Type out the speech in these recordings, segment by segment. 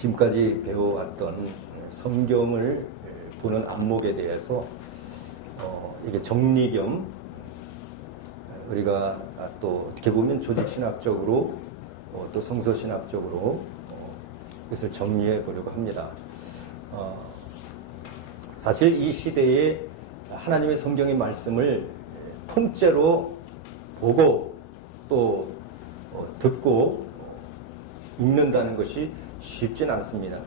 지금까지 배워왔던 성경을 보는 안목에 대해서 이게 정리 겸 우리가 또 어떻게 보면 조직신학적으로 또 성서신학적으로 그것을 정리해 보려고 합니다. 사실 이 시대에 하나님의 성경의 말씀을 통째로 보고 또 듣고 읽는다는 것이 쉽진 않습니다.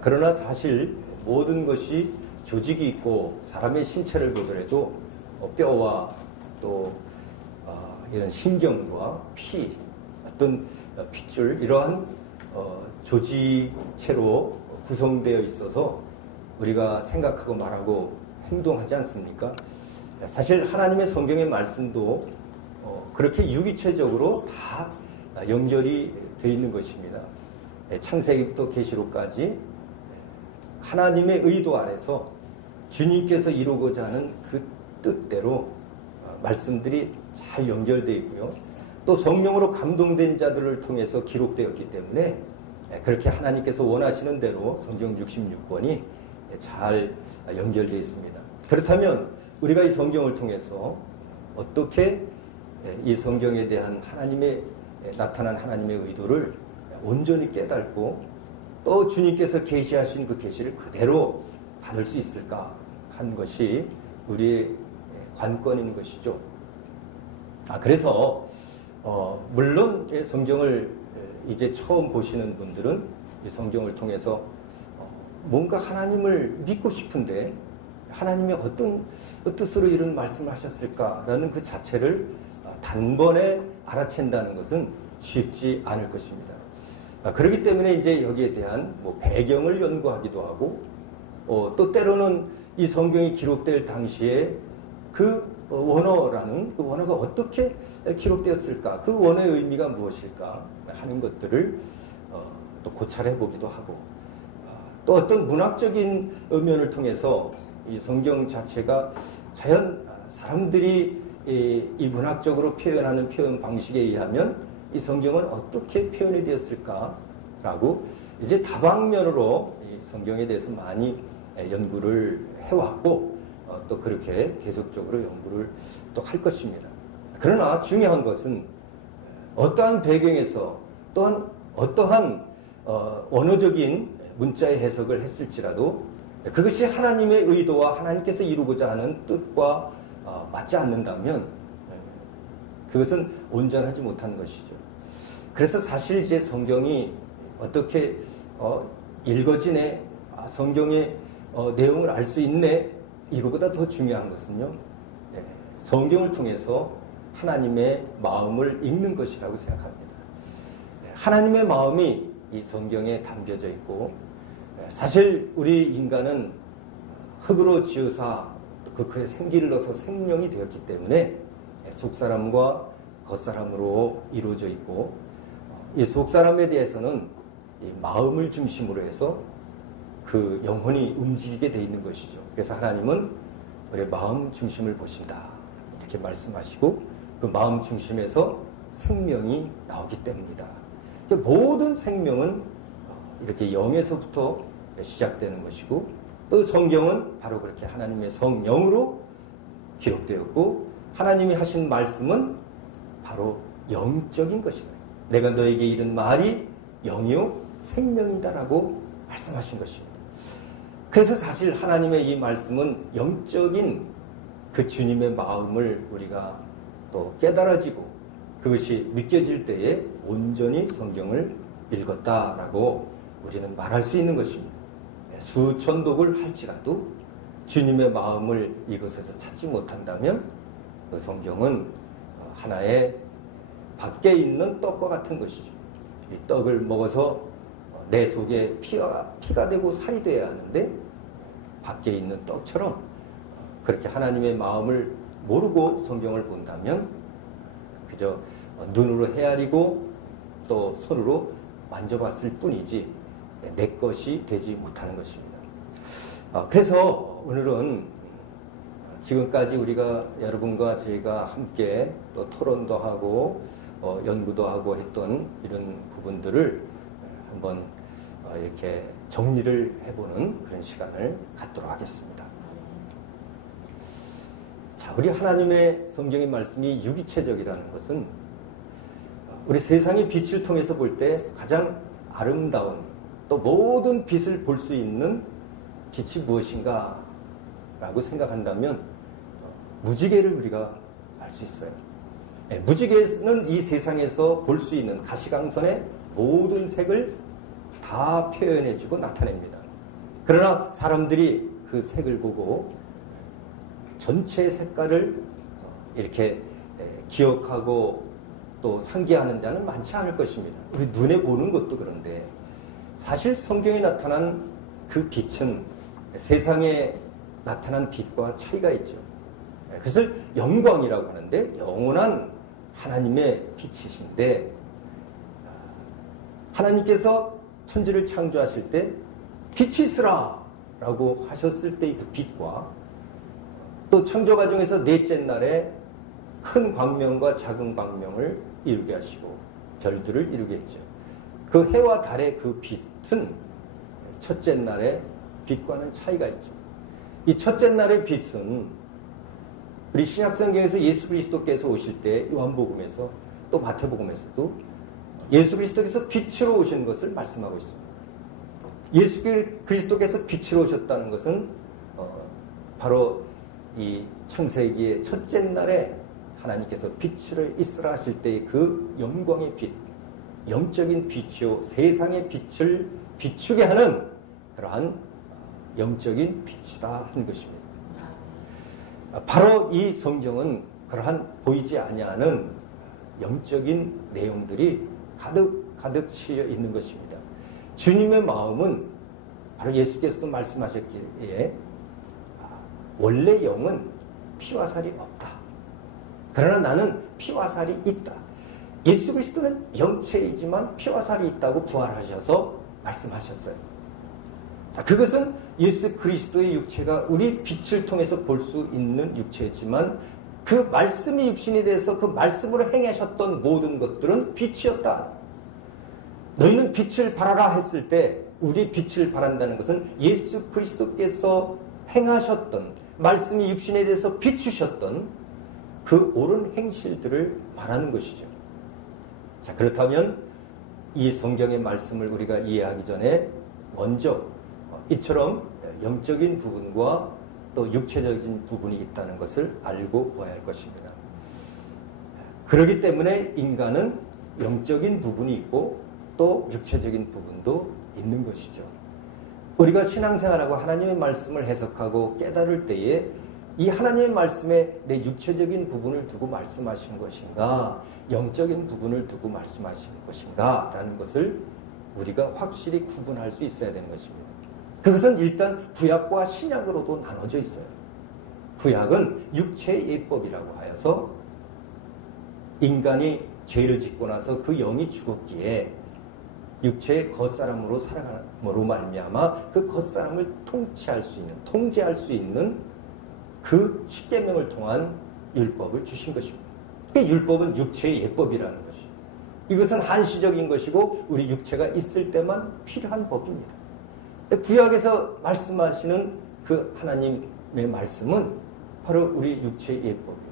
그러나 사실 모든 것이 조직이 있고 사람의 신체를 보더라도 뼈와 또 이런 신경과 피, 어떤 핏줄 이러한 조직체로 구성되어 있어서 우리가 생각하고 말하고 행동하지 않습니까? 사실 하나님의 성경의 말씀도 그렇게 유기체적으로 다 연결이 되어 있는 것입니다. 창세기부터 계시록까지 하나님의 의도 아래서 주님께서 이루고자 하는 그 뜻대로 말씀들이 잘 연결되어 있고요. 또 성령으로 감동된 자들을 통해서 기록되었기 때문에 그렇게 하나님께서 원하시는 대로 성경 66권이 잘 연결되어 있습니다. 그렇다면 우리가 이 성경을 통해서 어떻게 이 성경에 대한 나타난 하나님의 의도를 온전히 깨닫고 또 주님께서 계시하신 그 계시를 그대로 받을 수 있을까 하는 것이 우리의 관건인 것이죠. 그래서 물론 성경을 이제 처음 보시는 분들은 이 성경을 통해서 뭔가 하나님을 믿고 싶은데 하나님이 어떤 뜻으로 이런 말씀을 하셨을까라는 그 자체를 단번에 알아챈다는 것은 쉽지 않을 것입니다. 그렇기 때문에 이제 여기에 대한 배경을 연구하기도 하고 또 때로는 이 성경이 기록될 당시에 그 원어라는 그 원어가 어떻게 기록되었을까, 그 원어의 의미가 무엇일까 하는 것들을 또 고찰해 보기도 하고 또 어떤 문학적인 면을 통해서 이 성경 자체가 과연 사람들이 이 문학적으로 표현하는 표현 방식에 의하면 이 성경은 어떻게 표현이 되었을까라고 이제 다방면으로 이 성경에 대해서 많이 연구를 해왔고 또 그렇게 계속적으로 연구를 또 할 것입니다. 그러나 중요한 것은 어떠한 배경에서 또한 어떠한 언어적인 문자의 해석을 했을지라도 그것이 하나님의 의도와 하나님께서 이루고자 하는 뜻과 맞지 않는다면 그것은 온전하지 못한 것이죠. 그래서 사실 이제 성경이 어떻게 읽어지네, 성경의 내용을 알 수 있네, 이거보다 더 중요한 것은요, 성경을 통해서 하나님의 마음을 읽는 것이라고 생각합니다. 하나님의 마음이 이 성경에 담겨져 있고 사실 우리 인간은 흙으로 지으사 그의 생기를 넣어서 생명이 되었기 때문에 속사람과 겉사람으로 이루어져 있고 이 속사람에 대해서는 이 마음을 중심으로 해서 그 영혼이 움직이게 되어 있는 것이죠. 그래서 하나님은 우리의 마음 중심을 보신다 이렇게 말씀하시고 그 마음 중심에서 생명이 나오기 때문이다. 모든 생명은 이렇게 영에서부터 시작되는 것이고 또 성경은 바로 그렇게 하나님의 성령으로 기록되었고 하나님이 하신 말씀은 바로 영적인 것이다. 내가 너에게 이른 말이 영이요 생명이다라고 말씀하신 것입니다. 그래서 사실 하나님의 이 말씀은 영적인 그 주님의 마음을 우리가 또 깨달아지고 그것이 느껴질 때에 온전히 성경을 읽었다라고 우리는 말할 수 있는 것입니다. 수천독을 할지라도 주님의 마음을 이것에서 찾지 못한다면 그 성경은 하나의 밖에 있는 떡과 같은 것이죠. 이 떡을 먹어서 내 속에 피가 되고 살이 되어야 하는데 밖에 있는 떡처럼 그렇게 하나님의 마음을 모르고 성경을 본다면 그저 눈으로 헤아리고 또 손으로 만져봤을 뿐이지 내 것이 되지 못하는 것입니다. 그래서 오늘은 지금까지 우리가 여러분과 저희가 함께 또 토론도 하고 연구도 하고 했던 이런 부분들을 한번 이렇게 정리를 해보는 그런 시간을 갖도록 하겠습니다. 자, 우리 하나님의 성경의 말씀이 유기체적이라는 것은 우리 세상의 빛을 통해서 볼 때 가장 아름다운 또 모든 빛을 볼 수 있는 빛이 무엇인가 라고 생각한다면 무지개를 우리가 알 수 있어요. 무지개는 이 세상에서 볼 수 있는 가시광선의 모든 색을 다 표현해주고 나타냅니다. 그러나 사람들이 그 색을 보고 전체 색깔을 이렇게 기억하고 또 상기하는 자는 많지 않을 것입니다. 우리 눈에 보는 것도 그런데 사실 성경에 나타난 그 빛은 세상에 나타난 빛과 차이가 있죠. 그것을 영광이라고 하는데 영원한 하나님의 빛이신데 하나님께서 천지를 창조하실 때 빛이 있으라 라고 하셨을 때의 그 빛과 또 창조 과정에서 넷째 날에 큰 광명과 작은 광명을 이루게 하시고 별들을 이루게 했죠. 그 해와 달의 그 빛은 첫째 날의 빛과는 차이가 있죠. 이 첫째 날의 빛은 우리 신약성경에서 예수 그리스도께서 오실 때 요한복음에서 또 마태복음에서도 예수 그리스도께서 빛으로 오신 것을 말씀하고 있습니다. 예수 그리스도께서 빛으로 오셨다는 것은 바로 이 창세기의 첫째 날에 하나님께서 빛을 있으라 하실 때의 그 영광의 빛, 영적인 빛이요 세상의 빛을 비추게 하는 그러한 영적인 빛이다 하는 것입니다. 바로 이 성경은 그러한 보이지 아니하는 영적인 내용들이 가득 실려 있는 것입니다. 주님의 마음은 바로 예수께서도 말씀하셨기에 원래 영은 피와 살이 없다. 그러나 나는 피와 살이 있다. 예수 그리스도는 영체이지만 피와 살이 있다고 부활하셔서 말씀하셨어요. 그것은 예수 그리스도의 육체가 우리 빛을 통해서 볼 수 있는 육체지만 그 말씀이 육신이 돼서 그 말씀으로 행하셨던 모든 것들은 빛이었다. 너희는 빛을 발하라 했을 때 우리 빛을 발한다는 것은 예수 그리스도께서 행하셨던 말씀이 육신에 대해서 비추셨던 그 옳은 행실들을 말하는 것이죠. 자, 그렇다면 이 성경의 말씀을 우리가 이해하기 전에 먼저 이처럼 영적인 부분과 또 육체적인 부분이 있다는 것을 알고 보아야 할 것입니다. 그렇기 때문에 인간은 영적인 부분이 있고 또 육체적인 부분도 있는 것이죠. 우리가 신앙생활하고 하나님의 말씀을 해석하고 깨달을 때에 이 하나님의 말씀에 내 육체적인 부분을 두고 말씀하시는 것인가 영적인 부분을 두고 말씀하시는 것인가 라는 것을 우리가 확실히 구분할 수 있어야 되는 것입니다. 그것은 일단 구약과 신약으로도 나눠져 있어요. 구약은 육체의 예법이라고 하여서 인간이 죄를 짓고 나서 그 영이 죽었기에 육체의 겉사람으로 살아감으로 말미암아 그 겉사람을 통제할 수 있는 그 십계명을 통한 율법을 주신 것입니다. 율법은 육체의 예법이라는 것이죠. 이것은 한시적인 것이고 우리 육체가 있을 때만 필요한 법입니다. 구약에서 말씀하시는 그 하나님의 말씀은 바로 우리 육체의 예법이에요.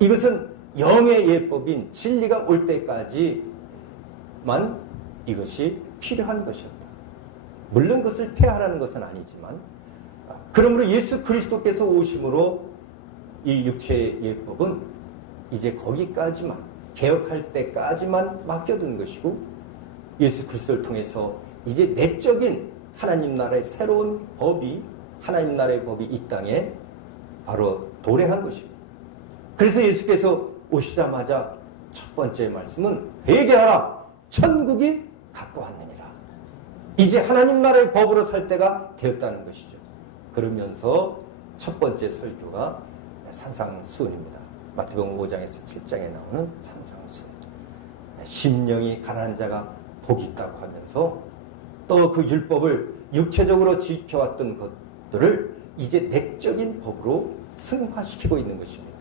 이것은 영의 예법인 진리가 올 때까지만 이것이 필요한 것이었다. 물론 그것을 폐하라는 것은 아니지만 그러므로 예수 그리스도께서 오심으로 이 육체의 예법은 이제 거기까지만 개혁할 때까지만 맡겨둔 것이고 예수 그리스도를 통해서 이제 내적인 하나님 나라의 새로운 법이 하나님 나라의 법이 이 땅에 바로 도래한 것입니다. 그래서 예수께서 오시자마자 첫 번째 말씀은 회개하라 천국이 가까웠느니라. 이제 하나님 나라의 법으로 살 때가 되었다는 것이죠. 그러면서 첫 번째 설교가 산상수훈입니다. 마태복음 5장에서 7장에 나오는 산상수훈. 심령이 가난한 자가 복이 있다고 하면서 또 그 율법을 육체적으로 지켜왔던 것들을 이제 내적인 법으로 승화시키고 있는 것입니다.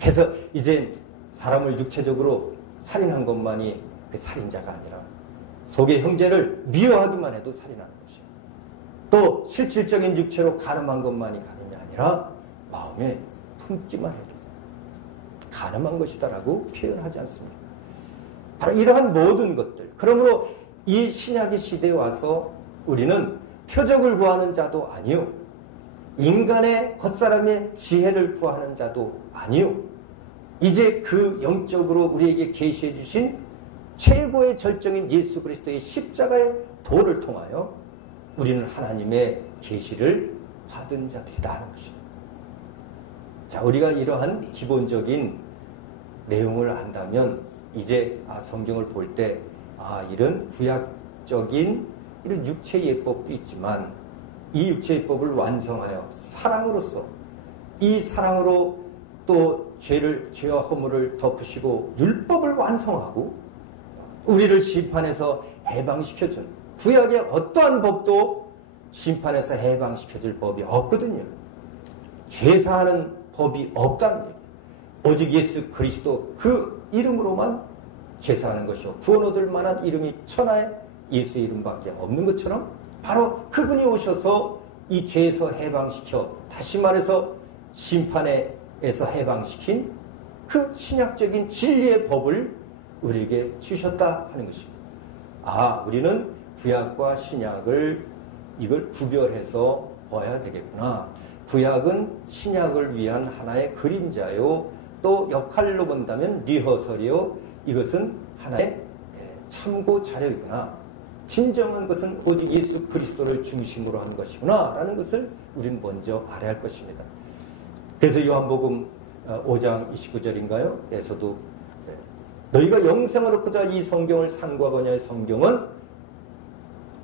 그래서 이제 사람을 육체적으로 살인한 것만이 그 살인자가 아니라 속의 형제를 미워하기만 해도 살인하는 것이요. 또 실질적인 육체로 간음한 것만이 간음이 아니라 마음에 품기만 해도 간음한 것이다라고 표현하지 않습니까? 바로 이러한 모든 것들. 그러므로 이 신약의 시대에 와서 우리는 표적을 구하는 자도 아니요, 인간의 겉사람의 지혜를 구하는 자도 아니요, 이제 그 영적으로 우리에게 계시해 주신 최고의 절정인 예수 그리스도의 십자가의 도를 통하여 우리는 하나님의 계시를 받은 자들이다 하는 것입니다. 자, 우리가 이러한 기본적인 내용을 안다면 이제 성경을 볼 때 이런 구약적인 이런 육체 예법도 있지만 이 육체 예법을 완성하여 사랑으로서, 이 사랑으로 또 죄와 허물을 덮으시고 율법을 완성하고 우리를 심판에서 해방시켜준, 구약의 어떠한 법도 심판에서 해방시켜줄 법이 없거든요. 죄사하는 법이 없다는 거예요. 오직 예수 그리스도 그 이름으로만 죄사하는 것이요, 구원 얻을 만한 이름이 천하에 예수의 이름밖에 없는 것처럼 바로 그분이 오셔서 이 죄에서 해방시켜, 다시 말해서 심판에서 해방시킨 그 신약적인 진리의 법을 우리에게 주셨다 하는 것입니다. 우리는 구약과 신약을 이걸 구별해서 봐야 되겠구나. 구약은 신약을 위한 하나의 그림자요, 또 역할로 본다면 리허설이요, 이것은 하나의 참고 자료이구나. 진정한 것은 오직 예수 그리스도를 중심으로 한 것이구나 라는 것을 우리는 먼저 알아야 할 것입니다. 그래서 요한복음 5장 29절인가요? 에서도 너희가 영생을 얻고자 이 성경을 상고하거냐의 성경은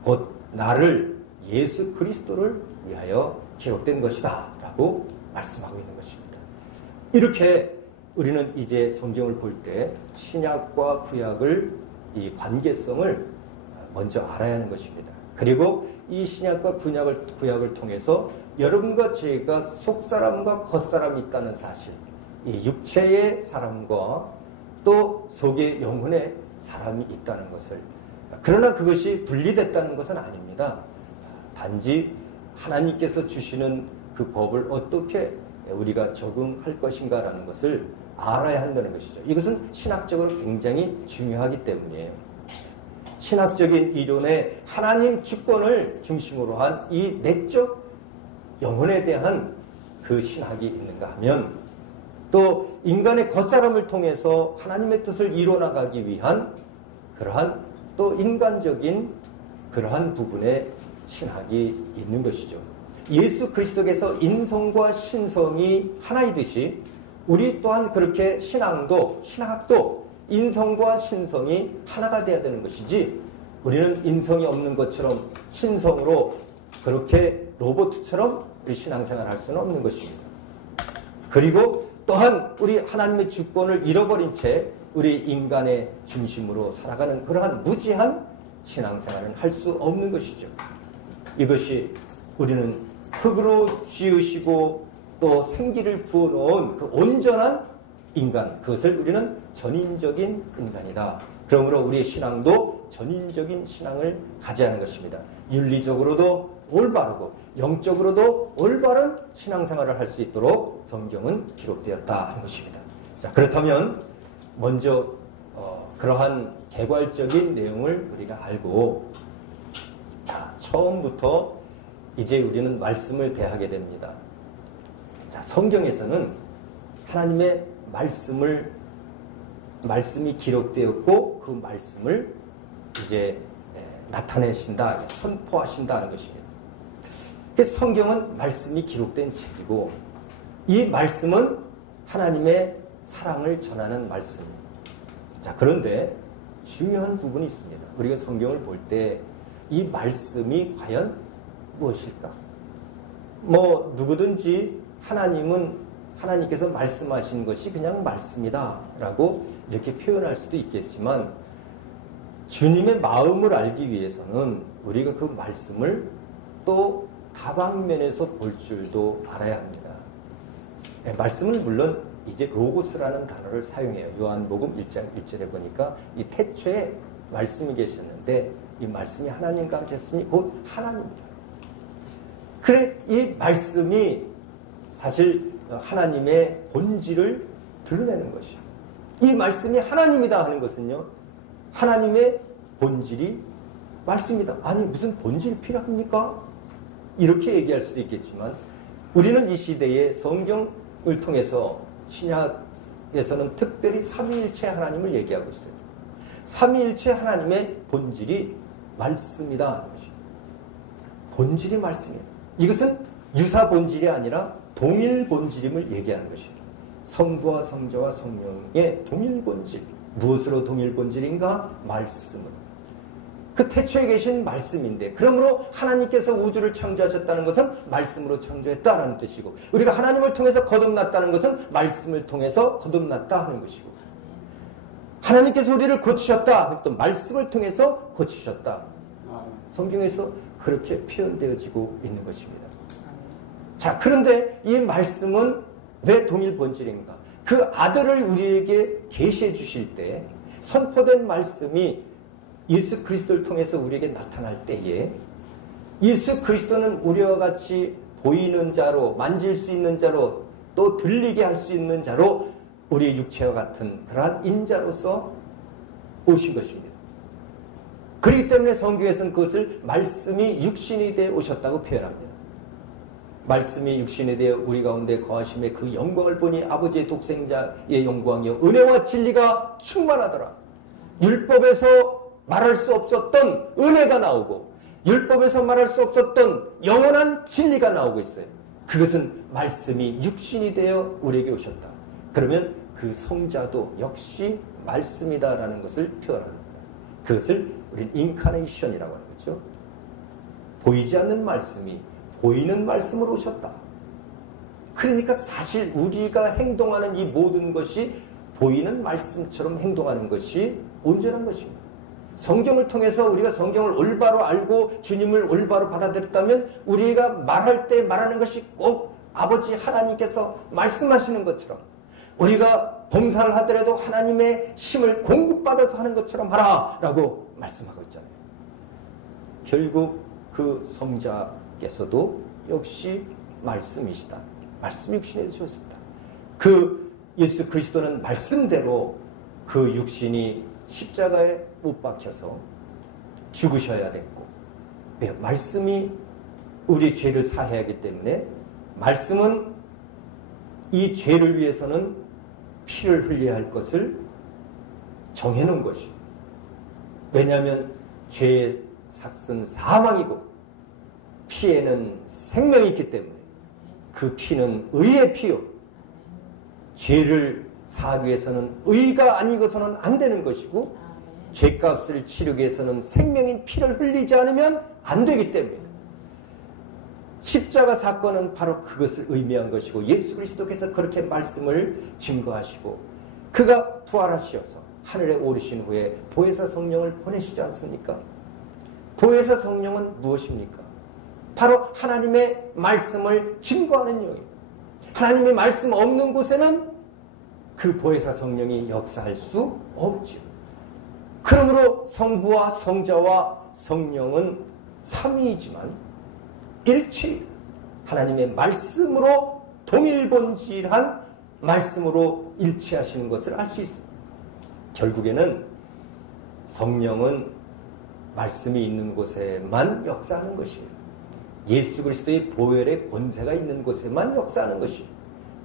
곧 나를, 예수 그리스도를 위하여 기록된 것이다 라고 말씀하고 있는 것입니다. 이렇게 우리는 이제 성경을 볼 때 신약과 구약을, 이 관계성을 먼저 알아야 하는 것입니다. 그리고 이 신약과 구약을 통해서 여러분과 제가 속사람과 겉사람이 있다는 사실, 이 육체의 사람과 또 속의 영혼의 사람이 있다는 것을, 그러나 그것이 분리됐다는 것은 아닙니다. 단지 하나님께서 주시는 그 법을 어떻게 우리가 적응할 것인가라는 것을 알아야 한다는 것이죠. 이것은 신학적으로 굉장히 중요하기 때문이에요. 신학적인 이론에 하나님 주권을 중심으로 한 이 내적 영혼에 대한 그 신학이 있는가 하면, 또 인간의 겉사람을 통해서 하나님의 뜻을 이뤄나가기 위한 그러한 또 인간적인 그러한 부분의 신학이 있는 것이죠. 예수 그리스도께서 인성과 신성이 하나이듯이 우리 또한 그렇게 신학도 인성과 신성이 하나가 되어야 되는 것이지, 우리는 인성이 없는 것처럼 신성으로 그렇게 로봇처럼 우리 신앙생활을 할 수는 없는 것입니다. 그리고 또한 우리 하나님의 주권을 잃어버린 채 우리 인간의 중심으로 살아가는 그러한 무지한 신앙생활은 할 수 없는 것이죠. 이것이 우리는 흙으로 지으시고 또 생기를 부어놓은 그 온전한 인간, 그것을 우리는 전인적인 인간이다. 그러므로 우리의 신앙도 전인적인 신앙을 가져야 하는 것입니다. 윤리적으로도 올바르고 영적으로도 올바른 신앙생활을 할 수 있도록 성경은 기록되었다 하는 것입니다. 자, 그렇다면 먼저 그러한 개괄적인 내용을 우리가 알고, 자, 처음부터 이제 우리는 말씀을 대하게 됩니다. 자, 성경에서는 하나님의 말씀이 기록되었고 그 말씀을 이제 나타내신다, 선포하신다는 것입니다. 그래서 성경은 말씀이 기록된 책이고, 이 말씀은 하나님의 사랑을 전하는 말씀입니다. 자, 그런데 중요한 부분이 있습니다. 우리가 성경을 볼 때 이 말씀이 과연 무엇일까? 누구든지 하나님께서 말씀하신 것이 그냥 말씀이다 라고 이렇게 표현할 수도 있겠지만, 주님의 마음을 알기 위해서는 우리가 그 말씀을 또 다방면에서 볼 줄도 알아야 합니다. 말씀은 물론 이제 로고스라는 단어를 사용해요. 요한복음 1장 1절에 보니까 이 태초에 말씀이 계셨는데 이 말씀이 하나님과 함께 했으니 곧 하나님이라. 그래 이 말씀이 사실 하나님의 본질을 드러내는 것이요. 이 말씀이 하나님이다 하는 것은요. 하나님의 본질이 말씀이다. 아니 무슨 본질이 필요합니까? 이렇게 얘기할 수도 있겠지만 우리는 이 시대에 성경을 통해서 신약에서는 특별히 삼위일체 하나님을 얘기하고 있어요. 삼위일체 하나님의 본질이 말씀이다 하는 것이죠. 본질이 말씀이에요. 이것은 유사 본질이 아니라 동일 본질임을 얘기하는 것입니다. 성부와 성자와 성령의 동일 본질. 무엇으로 동일 본질인가? 말씀으로. 그 태초에 계신 말씀인데 그러므로 하나님께서 우주를 창조하셨다는 것은 말씀으로 창조했다라는 뜻이고 우리가 하나님을 통해서 거듭났다는 것은 말씀을 통해서 거듭났다 하는 것이고 하나님께서 우리를 고치셨다. 또 말씀을 통해서 고치셨다. 성경에서 그렇게 표현되어지고 있는 것입니다. 자, 그런데 이 말씀은 왜 동일 본질인가? 그 아들을 우리에게 계시해 주실 때 선포된 말씀이 예수 그리스도를 통해서 우리에게 나타날 때에 예수 그리스도는 우리와 같이 보이는 자로 만질 수 있는 자로 또 들리게 할 수 있는 자로 우리의 육체와 같은 그러한 인자로서 오신 것입니다. 그렇기 때문에 성경에서는 그것을 말씀이 육신이 되어 오셨다고 표현합니다. 말씀이 육신이 되어 우리 가운데 거하심에 그 영광을 보니 아버지의 독생자의 영광이요 은혜와 진리가 충만하더라. 율법에서 말할 수 없었던 은혜가 나오고 율법에서 말할 수 없었던 영원한 진리가 나오고 있어요. 그것은 말씀이 육신이 되어 우리에게 오셨다. 그러면 그 성자도 역시 말씀이다라는 것을 표현합니다. 그것을 우리는 인카네이션이라고 하는 거죠. 보이지 않는 말씀이 보이는 말씀으로 오셨다. 그러니까 사실 우리가 행동하는 이 모든 것이 보이는 말씀처럼 행동하는 것이 온전한 것입니다. 성경을 통해서 우리가 성경을 올바로 알고 주님을 올바로 받아들였다면 우리가 말할 때 말하는 것이 꼭 아버지 하나님께서 말씀하시는 것처럼 우리가 봉사를 하더라도 하나님의 힘을 공급받아서 하는 것처럼 하라라고 말씀하고 있잖아요. 결국 그 성자께서도 역시 말씀이시다. 말씀 육신에 주셨습니다. 그 예수 그리스도는 말씀대로 그 육신이 십자가에 못 박혀서 죽으셔야 됐고 왜요? 말씀이 우리 죄를 사해야 하기 때문에 말씀은 이 죄를 위해서는 피를 흘려야 할 것을 정해놓은 것이고 왜냐하면 죄의 삭은 사망이고 피에는 생명이 있기 때문에 그 피는 의의 피요 죄를 사하기 위해서는 의가 아니고서는 안 되는 것이고 죄값을 치르기 위해서는 생명인 피를 흘리지 않으면 안 되기 때문입니다. 십자가 사건은 바로 그것을 의미한 것이고 예수 그리스도께서 그렇게 말씀을 증거하시고 그가 부활하셔서 하늘에 오르신 후에 보혜사 성령을 보내시지 않습니까? 보혜사 성령은 무엇입니까? 바로 하나님의 말씀을 증거하는 영입니다. 하나님의 말씀 없는 곳에는 그 보혜사 성령이 역사할 수 없죠. 그러므로 성부와 성자와 성령은 삼위이지만 일치 하나님의 말씀으로 동일본질한 말씀으로 일치하시는 것을 알 수 있습니다. 결국에는 성령은 말씀이 있는 곳에만 역사하는 것이에요. 예수 그리스도의 보혈의 권세가 있는 곳에만 역사하는 것이에요.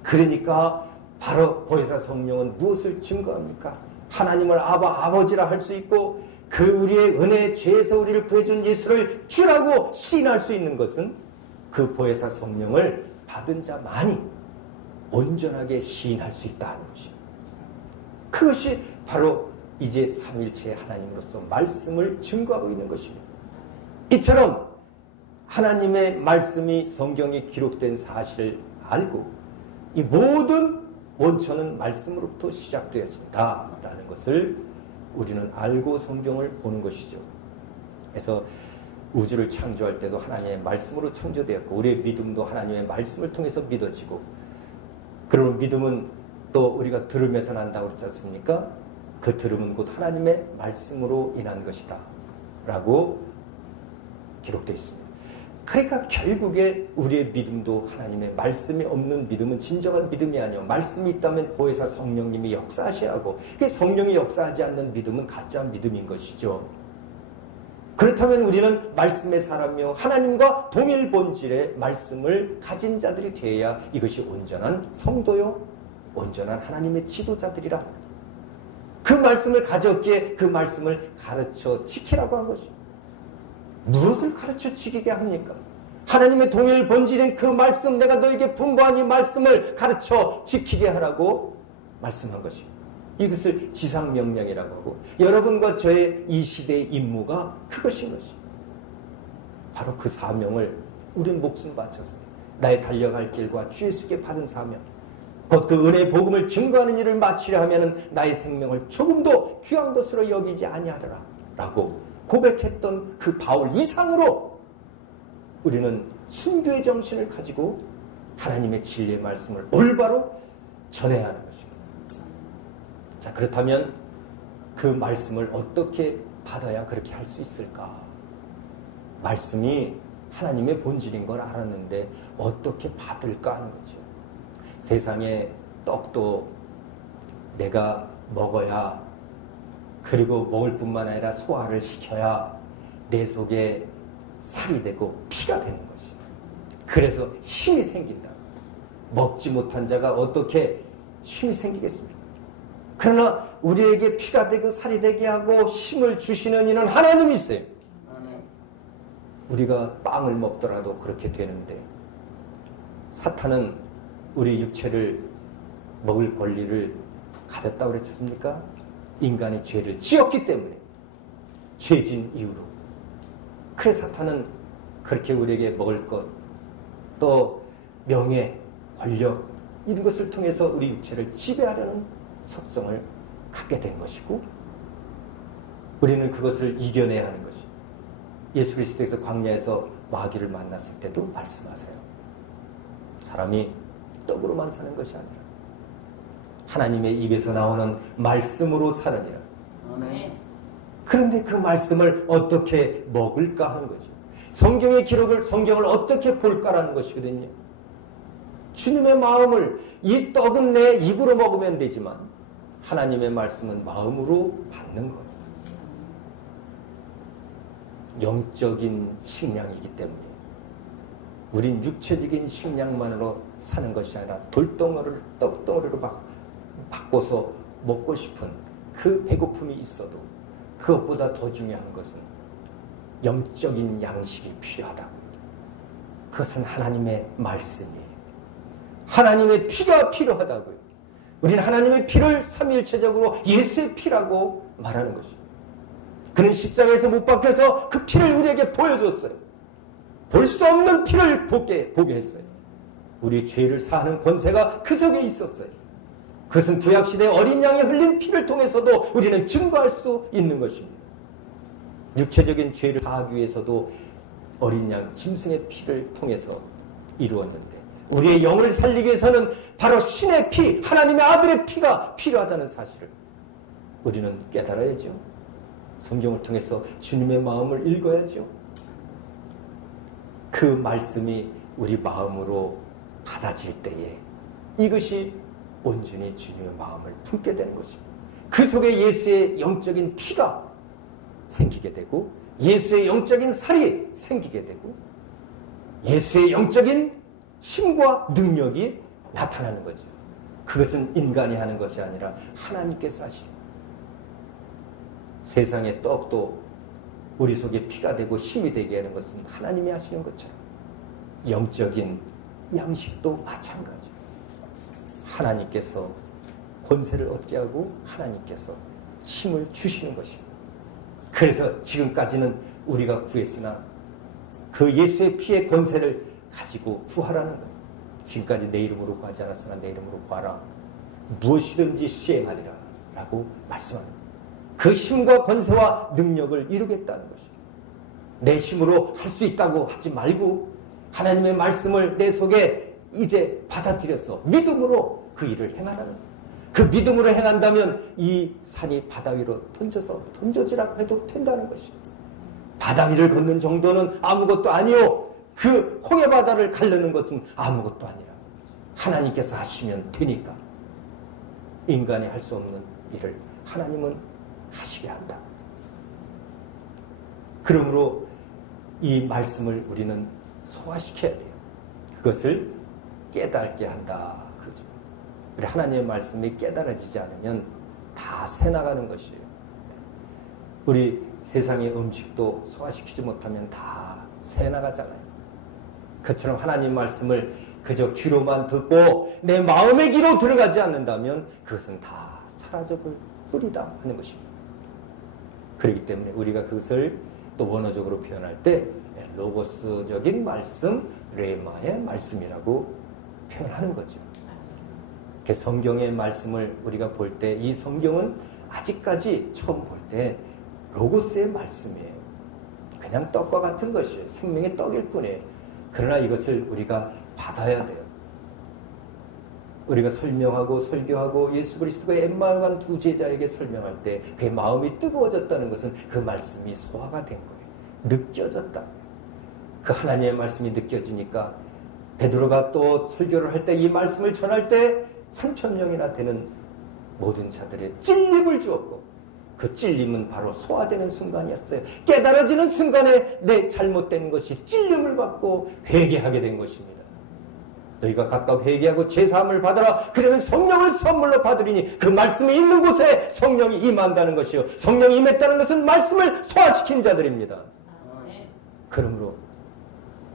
그러니까 바로 보혜사 성령은 무엇을 증거합니까? 하나님을 아버지라 할 수 있고 그 우리의 은혜의 죄에서 우리를 구해준 예수를 주라고 시인할 수 있는 것은 그 보혜사 성령을 받은 자만이 온전하게 시인할 수 있다는 것입니다. 그것이 바로 이제 삼일체의 하나님으로서 말씀을 증거하고 있는 것입니다. 이처럼 하나님의 말씀이 성경에 기록된 사실을 알고 이 모든 원천은 말씀으로부터 시작되어진다라는 것을 우리는 알고 성경을 보는 것이죠. 그래서 우주를 창조할 때도 하나님의 말씀으로 창조되었고 우리의 믿음도 하나님의 말씀을 통해서 믿어지고 그러면 믿음은 또 우리가 들으면서 난다고 그랬지 않습니까? 그 들음은 곧 하나님의 말씀으로 인한 것이다 라고 기록되어 있습니다. 그러니까 결국에 우리의 믿음도 하나님의 말씀이 없는 믿음은 진정한 믿음이 아니요, 말씀이 있다면 보혜사 성령님이 역사하셔야 하고, 그 성령이 역사하지 않는 믿음은 가짜 믿음인 것이죠. 그렇다면 우리는 말씀의 사람이요 하나님과 동일 본질의 말씀을 가진 자들이 되어야 이것이 온전한 성도요 온전한 하나님의 지도자들이라. 그 말씀을 가졌기에 그 말씀을 가르쳐 지키라고 한 것이죠. 무엇을 가르쳐 지키게 합니까? 하나님의 동일 본질인 그 말씀, 내가 너에게 분부한 이 말씀을 가르쳐 지키게 하라고 말씀한 것이죠. 이것을 지상명령이라고 하고, 여러분과 저의 이 시대의 임무가 그것인 것이죠. 바로 그 사명을 우린 목숨 바쳐서 나의 달려갈 길과 주 예수께 받은 사명, 곧 그 은혜의 복음을 증거하는 일을 마치려 하면 나의 생명을 조금도 귀한 것으로 여기지 아니하리라 라고 고백했던 그 바울 이상으로 우리는 순교의 정신을 가지고 하나님의 진리의 말씀을 올바로 전해야 하는 것입니다. 자, 그렇다면 그 말씀을 어떻게 받아야 그렇게 할 수 있을까? 말씀이 하나님의 본질인 걸 알았는데 어떻게 받을까 하는 거죠. 세상에 떡도 내가 먹어야, 그리고 먹을 뿐만 아니라 소화를 시켜야 내 속에 살이 되고 피가 되는 것이죠. 그래서 힘이 생긴다. 먹지 못한 자가 어떻게 힘이 생기겠습니까? 그러나 우리에게 피가 되고 살이 되게 하고 힘을 주시는 이는 하나님이세요. 우리가 빵을 먹더라도 그렇게 되는데, 사탄은 우리 육체를 먹을 권리를 가졌다고 그랬습니까? 인간이 죄를 지었기 때문에, 죄진 이후로. 그래서 사탄은 그렇게 우리에게 먹을 것, 또 명예, 권력, 이런 것을 통해서 우리 육체를 지배하려는 속성을 갖게 된 것이고, 우리는 그것을 이겨내야 하는 것이죠. 예수 그리스도께서 광야에서 마귀를 만났을 때도 말씀하세요. 사람이 떡으로만 사는 것이 아니라 하나님의 입에서 나오는 말씀으로 사느니라. 그런데 그 말씀을 어떻게 먹을까 하는 거죠. 성경의 기록을, 성경을 어떻게 볼까라는 것이거든요. 주님의 마음을, 이 떡은 내 입으로 먹으면 되지만 하나님의 말씀은 마음으로 받는 거예요. 영적인 식량이기 때문에 우린 육체적인 식량만으로 사는 것이 아니라 돌덩어리를 떡덩어리로 바꿔서 먹고 싶은 그 배고픔이 있어도 그것보다 더 중요한 것은 영적인 양식이 필요하다고. 그것은 하나님의 말씀이에요. 하나님의 피가 필요하다고요. 우리는 하나님의 피를 삼위일체적으로 예수의 피라고 말하는 것입니다. 그는 십자가에서 못 박혀서 그 피를 우리에게 보여줬어요. 볼 수 없는 피를 보게 했어요. 우리 죄를 사하는 권세가 그 속에 있었어요. 그것은 구약시대의 어린 양이 흘린 피를 통해서도 우리는 증거할 수 있는 것입니다. 육체적인 죄를 사하기 위해서도 어린 양 짐승의 피를 통해서 이루었는데, 우리의 영을 살리기 위해서는 바로 신의 피, 하나님의 아들의 피가 필요하다는 사실을 우리는 깨달아야죠. 성경을 통해서 주님의 마음을 읽어야죠. 그 말씀이 우리 마음으로 받아질 때에 이것이 온전히 주님의 마음을 품게 되는 것입니다. 그 속에 예수의 영적인 피가 생기게 되고, 예수의 영적인 살이 생기게 되고, 예수의 영적인 힘과 능력이 나타나는 거죠. 그것은 인간이 하는 것이 아니라 하나님께서 하시는. 세상의 떡도 우리 속에 피가 되고 힘이 되게 하는 것은 하나님이 하시는 것처럼 영적인 양식도 마찬가지예요. 하나님께서 권세를 얻게 하고 하나님께서 힘을 주시는 것입니다. 그래서 지금까지는 우리가 구했으나 그 예수의 피의 권세를 가지고 구하라는 거예요. 지금까지 내 이름으로 구하지 않았으나 내 이름으로 구하라. 무엇이든지 시행하리라 라고 말씀합니다. 그 힘과 권세와 능력을 이루겠다는 것입니다. 내 힘으로 할 수 있다고 하지 말고 하나님의 말씀을 내 속에 이제 받아들여서 믿음으로 그 일을 행하라는 거예요. 그 믿음으로 행한다면 이 산이 바다 위로 던져지라 해도 된다는 것이에요. 바다 위를 걷는 정도는 아무것도 아니요. 그 홍해 바다를 가르는 것은 아무것도 아니라 하나님께서 하시면 되니까. 인간이 할 수 없는 일을 하나님은 하시게 한다. 그러므로 이 말씀을 우리는 소화시켜야 돼요. 그것을 깨닫게 한다. 그러죠. 우리 하나님의 말씀이 깨달아지지 않으면 다 새나가는 것이에요. 우리 세상의 음식도 소화시키지 못하면 다 새나가잖아요. 그처럼 하나님 말씀을 그저 귀로만 듣고 내 마음의 귀로 들어가지 않는다면 그것은 다 사라져볼 뿐이다 하는 것입니다. 그렇기 때문에 우리가 그것을 또 원어적으로 표현할 때 로고스적인 말씀, 레마의 말씀이라고 표현하는 거죠. 성경의 말씀을 우리가 볼 때 이 성경은 아직까지 처음 볼 때 로고스의 말씀이에요. 그냥 떡과 같은 것이에요. 생명의 떡일 뿐이에요. 그러나 이것을 우리가 받아야 돼요. 우리가 설명하고 설교하고 예수 그리스도가 엠마오 간 두 제자에게 설명할 때 그의 마음이 뜨거워졌다는 것은 그 말씀이 소화가 된 거예요. 느껴졌다. 그 하나님의 말씀이 느껴지니까 베드로가 또 설교를 할 때 이 말씀을 전할 때 3,000명이나 되는 모든 자들의 찔림을 주었고 그 찔림은 바로 소화되는 순간이었어요. 깨달아지는 순간에 내 잘못된 것이 찔림을 받고 회개하게 된 것입니다. 너희가 각각 회개하고 제사함을 받아라. 그러면 성령을 선물로 받으리니 그 말씀이 있는 곳에 성령이 임한다는 것이요. 성령이 임했다는 것은 말씀을 소화시킨 자들입니다. 그러므로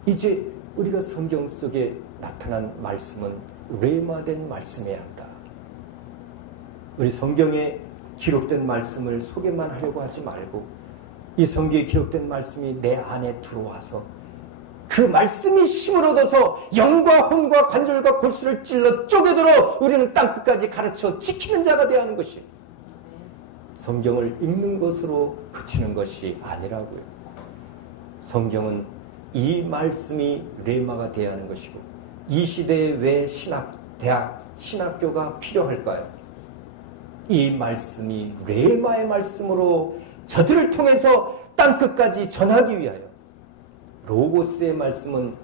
이제 우리가 성경 속에 나타난 말씀은 레마된 말씀이어야 한다. 우리 성경에 기록된 말씀을 소개만 하려고 하지 말고 이 성경에 기록된 말씀이 내 안에 들어와서 그 말씀이 힘을 얻어서 영과 혼과 관절과 골수를 찔러 쪼개들어 우리는 땅끝까지 가르쳐 지키는 자가 되어야 하는 것이 성경을 읽는 것으로 그치는 것이 아니라고요. 성경은 이 말씀이 레마가 되어야 하는 것이고 이 시대에 왜 대학, 신학교가 필요할까요? 이 말씀이 레마의 말씀으로 저들을 통해서 땅끝까지 전하기 위하여 로고스의 말씀은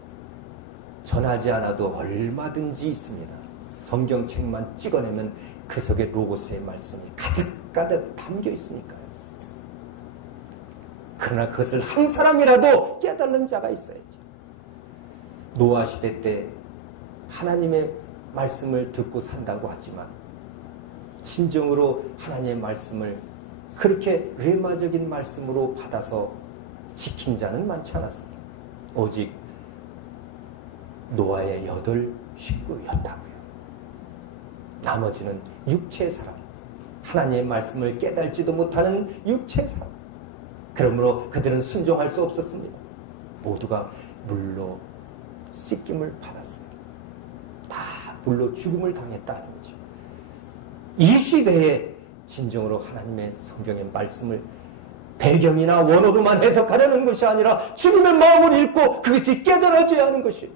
전하지 않아도 얼마든지 있습니다. 성경책만 찍어내면 그 속에 로고스의 말씀이 가득가득 담겨 있으니까요. 그러나 그것을 한 사람이라도 깨닫는 자가 있어야죠. 노아 시대 때 하나님의 말씀을 듣고 산다고 하지만 진정으로 하나님의 말씀을 그렇게 레마적인 말씀으로 받아서 지킨 자는 많지 않았습니다. 오직 노아의 8 식구였다고요. 나머지는 육체의 사람, 하나님의 말씀을 깨달지도 못하는 육체의 사람. 그러므로 그들은 순종할 수 없었습니다. 모두가 물로 씻김을 받았어요. 다 물로 죽음을 당했다는 거죠. 이 시대에 진정으로 하나님의 성경의 말씀을 배경이나 원어로만 해석하려는 것이 아니라 주님의 마음을 읽고 그것이 깨달아져야 하는 것이에요.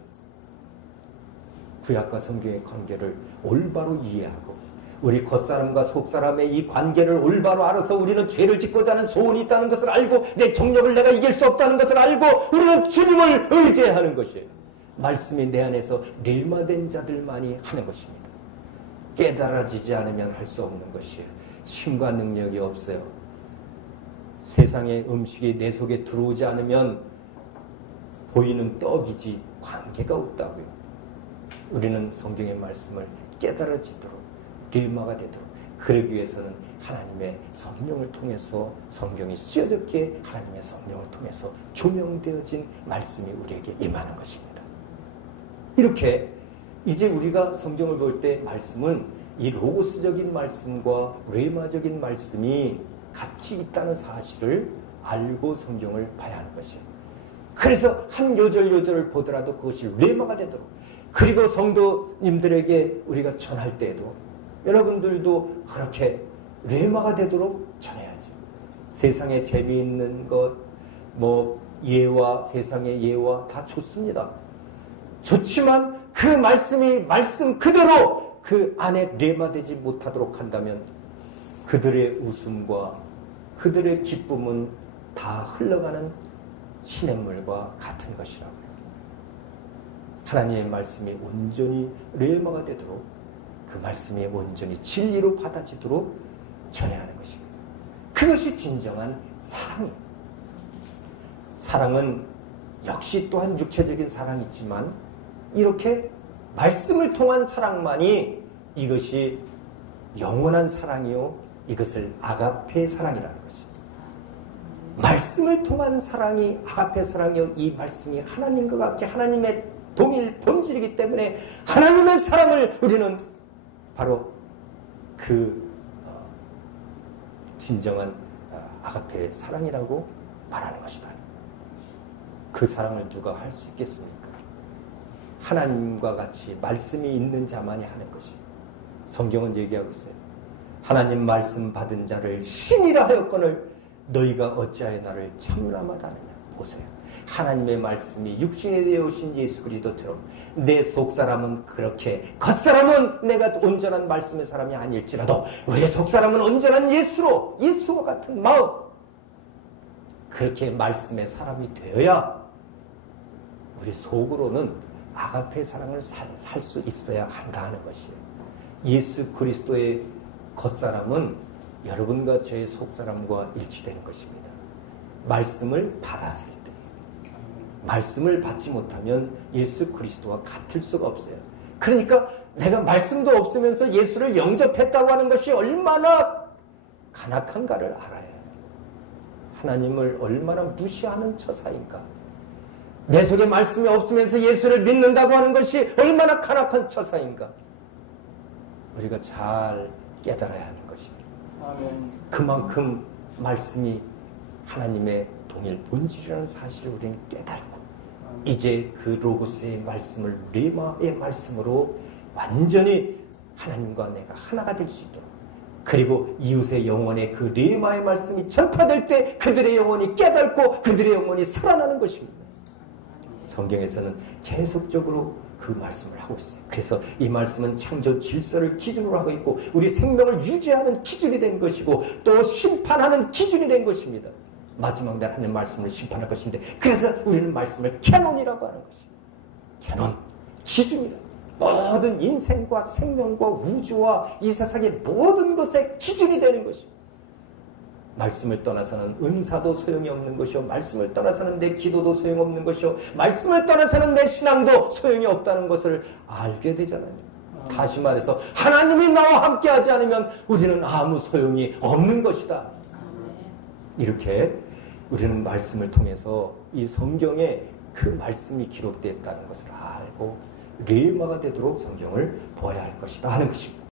구약과 성경의 관계를 올바로 이해하고 우리 겉사람과 속사람의 이 관계를 올바로 알아서 우리는 죄를 짓고자 하는 소원이 있다는 것을 알고 내 정력을 내가 이길 수 없다는 것을 알고 우리는 주님을 의지해야 하는 것이에요. 말씀이 내 안에서 레마된 자들만이 하는 것입니다. 깨달아지지 않으면 할 수 없는 것이에요. 힘과 능력이 없어요. 세상의 음식이 내 속에 들어오지 않으면 보이는 떡이지 관계가 없다고요. 우리는 성경의 말씀을 깨달아지도록 레마가 되도록 그러기 위해서는 하나님의 성령을 통해서 성경이 쓰여졌기에 하나님의 성령을 통해서 조명되어진 말씀이 우리에게 임하는 것입니다. 이렇게 이제 우리가 성경을 볼 때 말씀은 이 로고스적인 말씀과 레마적인 말씀이 같이 있다는 사실을 알고 성경을 봐야 하는 것이에요. 그래서 한 요절요절을 보더라도 그것이 레마가 되도록 그리고 성도님들에게 우리가 전할 때에도 여러분들도 그렇게 레마가 되도록 전해야죠. 세상에 재미있는 것, 예와 세상의 예와 다 좋습니다. 좋지만 그 말씀이 말씀 그대로 그 안에 레마되지 못하도록 한다면 그들의 웃음과 그들의 기쁨은 다 흘러가는 시냇물과 같은 것이라고요. 하나님의 말씀이 온전히 레마가 되도록 그 말씀이 온전히 진리로 받아지도록 전해야 하는 것입니다. 그것이 진정한 사랑이에요. 사랑은 역시 또한 육체적인 사랑이지만 이렇게 말씀을 통한 사랑만이 이것이 영원한 사랑이요 이것을 아가페 사랑이라는 것이죠. 말씀을 통한 사랑이 아가페 사랑이요 이 말씀이 하나님과 같게 하나님의 동일 본질이기 때문에 하나님의 사랑을 우리는 바로 그 진정한 아가페 사랑이라고 말하는 것이다. 그 사랑을 누가 할 수 있겠습니까? 하나님과 같이 말씀이 있는 자만이 하는 것이. 성경은 얘기하고 있어요. 하나님 말씀 받은 자를 신이라 하였거늘 너희가 어찌하여 나를 참나마다 하느냐. 보세요. 하나님의 말씀이 육신에 되어 오신 예수 그리스도처럼 내 속사람은 그렇게 겉사람은 내가 온전한 말씀의 사람이 아닐지라도 우리의 속사람은 온전한 예수와 같은 마음 그렇게 말씀의 사람이 되어야 우리 속으로는 아가페 사랑을 할 수 있어야 한다 하는 것이에요. 예수 그리스도의 겉사람은 여러분과 저의 속사람과 일치되는 것입니다. 말씀을 받았을 때 말씀을 받지 못하면 예수 그리스도와 같을 수가 없어요. 그러니까 내가 말씀도 없으면서 예수를 영접했다고 하는 것이 얼마나 간악한가를 알아야 해요. 하나님을 얼마나 무시하는 처사인가. 내 속에 말씀이 없으면서 예수를 믿는다고 하는 것이 얼마나 간악한 처사인가. 우리가 잘 깨달아야 하는 것입니다. 아멘. 그만큼 말씀이 하나님의 동일 본질이라는 사실을 우리는 깨닫고 이제 그 로고스의 말씀을 레마의 말씀으로 완전히 하나님과 내가 하나가 될 수 있도록 그리고 이웃의 영혼에 그 레마의 말씀이 전파될 때 그들의 영혼이 깨닫고 그들의 영혼이 살아나는 것입니다. 성경에서는 계속적으로 그 말씀을 하고 있어요. 그래서 이 말씀은 창조 질서를 기준으로 하고 있고 우리 생명을 유지하는 기준이 된 것이고 또 심판하는 기준이 된 것입니다. 마지막 날 하는 말씀을 심판할 것인데 그래서 우리는 말씀을 캐논이라고 하는 것이에요. 캐논, 기준이다. 모든 인생과 생명과 우주와 이 세상의 모든 것의 기준이 되는 것입니다. 말씀을 떠나서는 은사도 소용이 없는 것이요 말씀을 떠나서는 내 기도도 소용없는 것이요 말씀을 떠나서는 내 신앙도 소용이 없다는 것을 알게 되잖아요. 다시 말해서 하나님이 나와 함께 하지 않으면 우리는 아무 소용이 없는 것이다. 이렇게 우리는 말씀을 통해서 이 성경에 그 말씀이 기록되어 있다는 것을 알고 레마가 되도록 성경을 보아야 할 것이다 하는 것입니다.